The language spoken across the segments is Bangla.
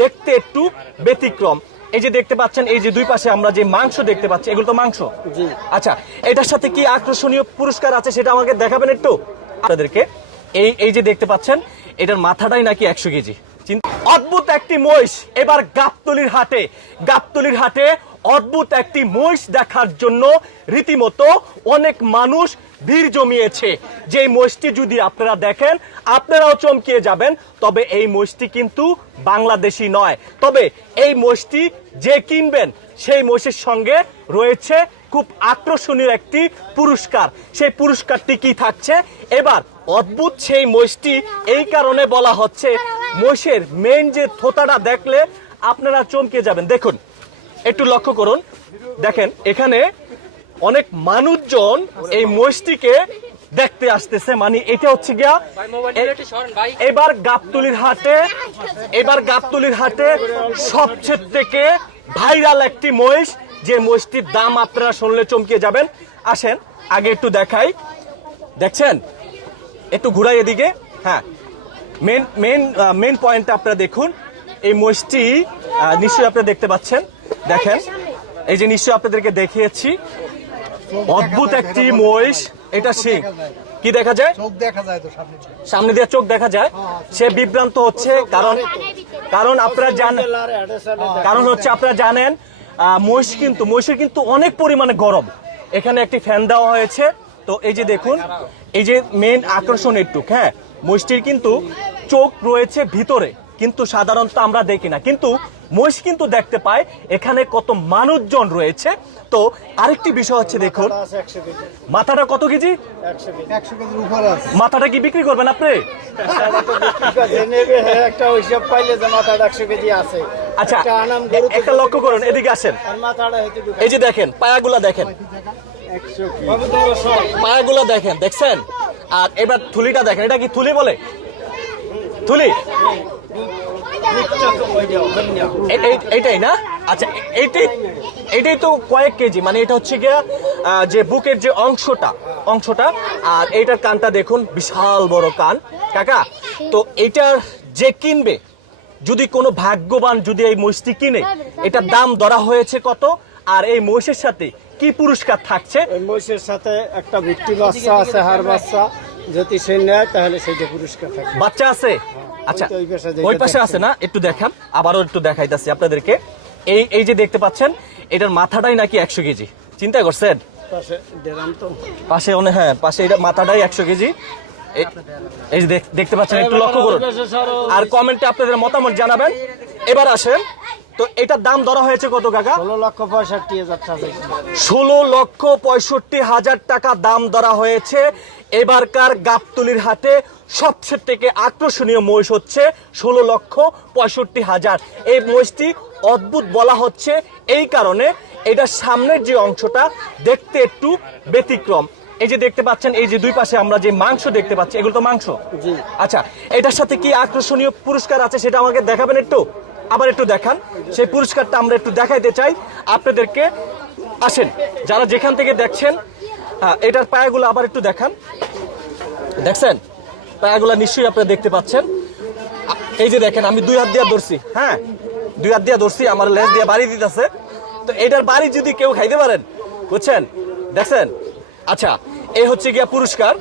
দেখতে একটু ব্যতিক্রম। এই যে দেখতে পাচ্ছেন, এই যে দুই পাশে আমরা যে মাংস দেখতে পাচ্ছি, এগুলো তো মাংস। আচ্ছা, এটার সাথে কি আকর্ষণীয় পুরস্কার আছে সেটা আমাকে দেখাবেন একটু আপনাদেরকে। এই যে দেখতে পাচ্ছেন, এটার মাথাটাই নাকি 100 কেজি। অদ্ভুত একটি মহিষ এবার গাবতলীর হাটে অদ্ভুত একটি মহিষ দেখার জন্য রীতিমতো অনেক মানুষ ভিড় জমিয়েছে। যে মহিষটি যদি আপনারা দেখেন আপনারাও চমকিয়ে যাবেন। তবে এই মহিষটি কিন্তু বাংলাদেশি নয়। তবে এই মহিষটি যে কিনবেন সেই মহিষের সঙ্গে রয়েছে খুব আকর্ষণীয় একটি পুরস্কার। সেই পুরস্কারটি কি থাকছে? এবার অদ্ভুত সেই মহিষটি এই কারণে বলা হচ্ছে, মহিষের মেইন যে থোতাটা দেখলে আপনারা চমকে যাবেন। দেখুন, একটু লক্ষ্য করুন, দেখেন এখানে অনেক মানুষজন এই মহিষটিকে দেখতে আসতেছে। মানে এটা হচ্ছে গিয়া এবার গাবতলীর হাটে সবচেয়ে থেকে ভাইরাল একটি মহিষ, যে মহিষটির দাম আপনারা শুনলে চমকে যাবেন। আসেন আগে একটু দেখাই, দেখছেন একটু ঘুরাই এদিকে। হ্যাঁ, মেন পয়েন্টটা আপনারা দেখুন। এই মহিষটি নিশ্চয়ই আপনারা দেখতে পাচ্ছেন, দেখেন এই যে নিশ্চয়ই আপনাদেরকে দেখিয়েছি, অদ্ভুত একটি মহিষ। এটা সিং কি দেখা যায়, সামনে দিয়ে চোখ দেখা যায়। সে বিভ্রান্ত হচ্ছে, কারণ আপনারা জানেন মহিষের কিন্তু অনেক পরিমাণে গরম। এখানে একটি ফ্যান দেওয়া হয়েছে। তো এই যে দেখুন, এই যে মেন আকর্ষণ একটু, হ্যাঁ, মহিষটির কিন্তু চোখ রয়েছে ভিতরে, কিন্তু সাধারণত আমরা দেখি না। কিন্তু মহিষ কিন্তু দেখতে পায় এখানে কত মানুষজন রয়েছে। তো আরেকটি বিষয় হচ্ছে, দেখুন মাথাটা কত কেজি? 100 কেজির উপর আছে। মাথাটা কি বিক্রি করবেন আপনি? একটা হিসাব পাইলে যে মাথাটা 100 কেজি আছে। আচ্ছা, একটা লক্ষ্য করুন, এদিকে আসেন। এই যে দেখেন পায়াগুলা, দেখেন পায়াগুলা, দেখছেন? আর এবার থুলিটা দেখেন, এটা কি থুলি বলে? থুলি এইটাই না? আচ্ছা, এইটাই তো কয়েক কেজি। মানে এটা হচ্ছে গিয়া যে বুকের যে অংশটা আর এইটার কানটা দেখুন, বিশাল বড় কান কাকা। তো এইটার যে কিনবে, যদি কোনো ভাগ্যবান যদি এই মহিষটি কিনে, এটার দাম ধরা হয়েছে কত? আর এই মহিষের সাথে কি পুরস্কার থাকছে? এই মহিষের সাথে একটা ভিত্তি বাচ্চা আছে, হাড় বাচ্চা, যদি সে নেয় তাহলে সেইটা পুরস্কার থাকে। বাচ্চা আছে? আচ্ছা, ওই পাশে আছে না? একটু দেখান, আবারও একটু দেখাইতেছি আপনাদেরকে। এই যে দেখতে পাচ্ছেন, এটার মাথাটাই নাকি 100 কেজি। চিন্তা করছেন? পাশে অনেক, হ্যাঁ পাশে এটা মাথাটাই 100 কেজি। এই যে দেখতে পাচ্ছেন, একটু লক্ষ্য করুন আর কমেন্টে আপনাদের মতামত জানাবেন। এবার আসেন, তো এটার দাম ধরা হয়েছে কত কাকা? 16,65,000 টাকা দাম ধরা হয়েছে। এবারকার গাবতলীর হাটে সবচেয়ে থেকে আকর্ষণীয় মহিষ হচ্ছে 16,65,000। এই মহিষটি অদ্ভুত বলা হচ্ছে এই কারণে, এটার সামনের যে অংশটা দেখতে একটু ব্যতিক্রম। এই যে দেখতে পাচ্ছেন, এই যে দুই পাশে আমরা যে মাংস দেখতে পাচ্ছি, এগুলো তো মাংস। আচ্ছা, এটার সাথে কি আকর্ষণীয় পুরস্কার আছে সেটা আমাকে দেখাবেন একটু, আবার একটু দেখান। সেই পুরস্কারটা আমরা একটু দেখাইতে চাই আপনাদেরকে। আসেন, যারা যেখান থেকে দেখছেন, এটার পায়াগুলো আবার একটু দেখান। দেখছেন পায়াগুলো নিশ্চয়ই আপনারা দেখতে পাচ্ছেন। এই যে দেখেন, আমি 2 হাত দিয়ে ধরছি, হ্যাঁ 2 হাত দিয়ে ধরছি, আমার লেজ দিয়ে বাড়ি দিতেছে। তো এটার বাড়ি যদি কেউ খাইতে পারেন, বুঝছেন, দেখছেন? আচ্ছা, এই হচ্ছে গিয়া পুরস্কার।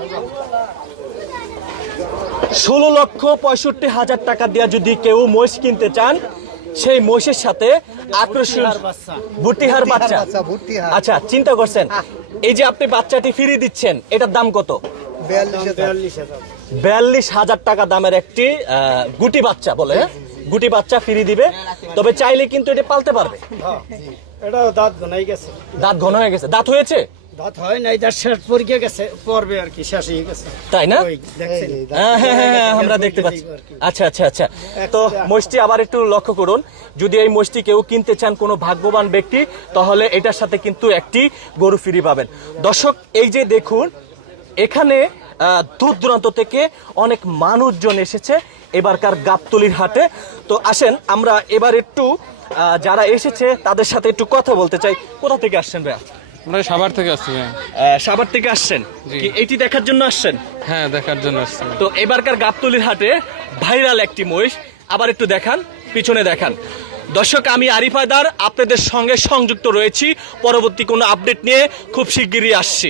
16,65,000 টাকা দিয়ে যদি কেউ মহিষ কিনতে চান, সেই মহিষের সাথে আকর্ষণ বুটিহার বাচ্চা। আচ্ছা, চিন্তা করছেন, এই যে আপনি বাচ্চাটি ফিরিয়ে দিচ্ছেন, এটার দাম কত? 42,000 টাকা দামের একটি গুটি বাচ্চা বলে, গুটি বাচ্চা ফিরিয়ে দিবে। তবে চাইলে কিন্তু এটা পালতে পারবে। এটা দাঁত ঘন হয়ে গেছে। দাঁত ঘন হয়ে গেছে? দাঁত হয়েছে? দাঁত হয় নাই, দাঁত শেষ পরীক্ষা গেছে, পড়বে আর কি, শেষ হয়ে গেছে, তাই না? হ্যাঁ, আমরা দেখতে পাচ্ছি। আচ্ছা আচ্ছা আচ্ছা, তো মহিষটি আবার একটু লক্ষ্য করুন। যদি এই মহিষটি কেউ কিনতে চান, কোনো ভাগ্যবান ব্যক্তি, তাহলে এটার সাথে কিন্তু একটি গরু ফ্রি পাবেন। দর্শক, এই যে দেখুন, এখানে দূর দূরান্ত থেকে অনেক মানুষজন এসেছে এবারকার গাবতলীর হাটে। তো আসেন আমরা এবার একটু যারা এসেছে তাদের সাথে একটু কথা বলতে চাই। কোথা থেকে আসছেন ভাইয়া? আমরা সাভার থেকে আসছি। সাভার থেকে আসছেন? এটি দেখার জন্য আসছেন? হ্যাঁ, দেখার জন্য আসছি। তো এবারকার গাবতলীর হাটে ভাইরাল একটি মহিষ, আবার একটু দেখান। পিছনে দেখান। দর্শক, আমি আরিফ হায়দার আপনাদের সঙ্গে সংযুক্ত রয়েছি। পরবর্তী কোনো আপডেট নিয়ে খুব শিগগিরই আসছি।